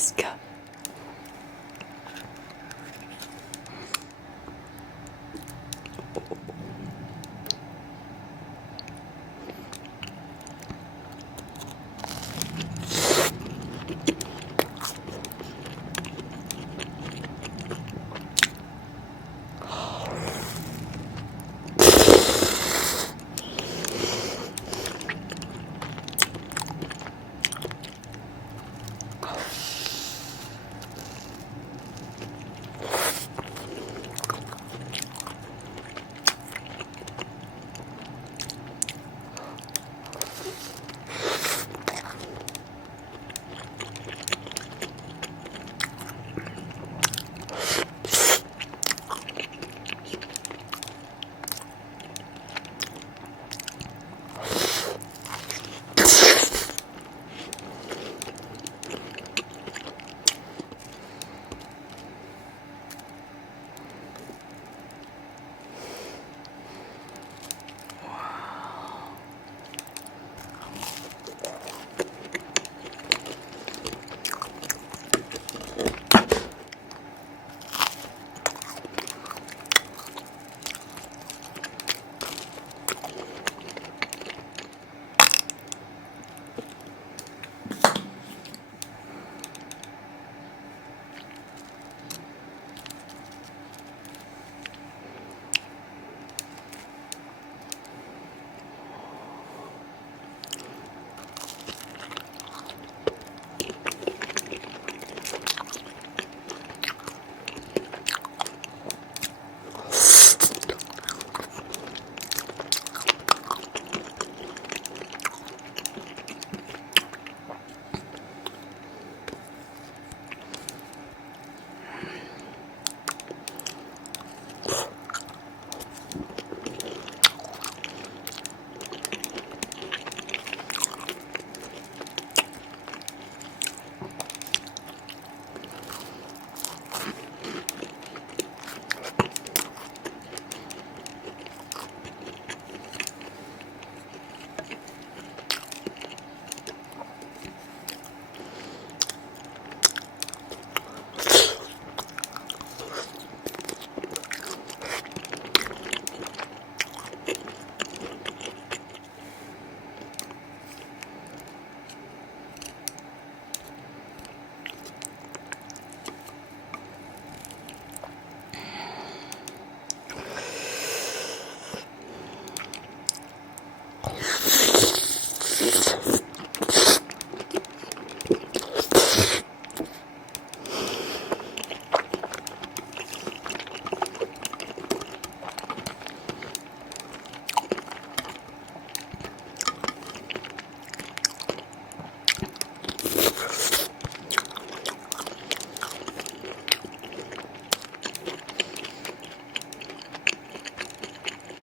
Alaska. Oh.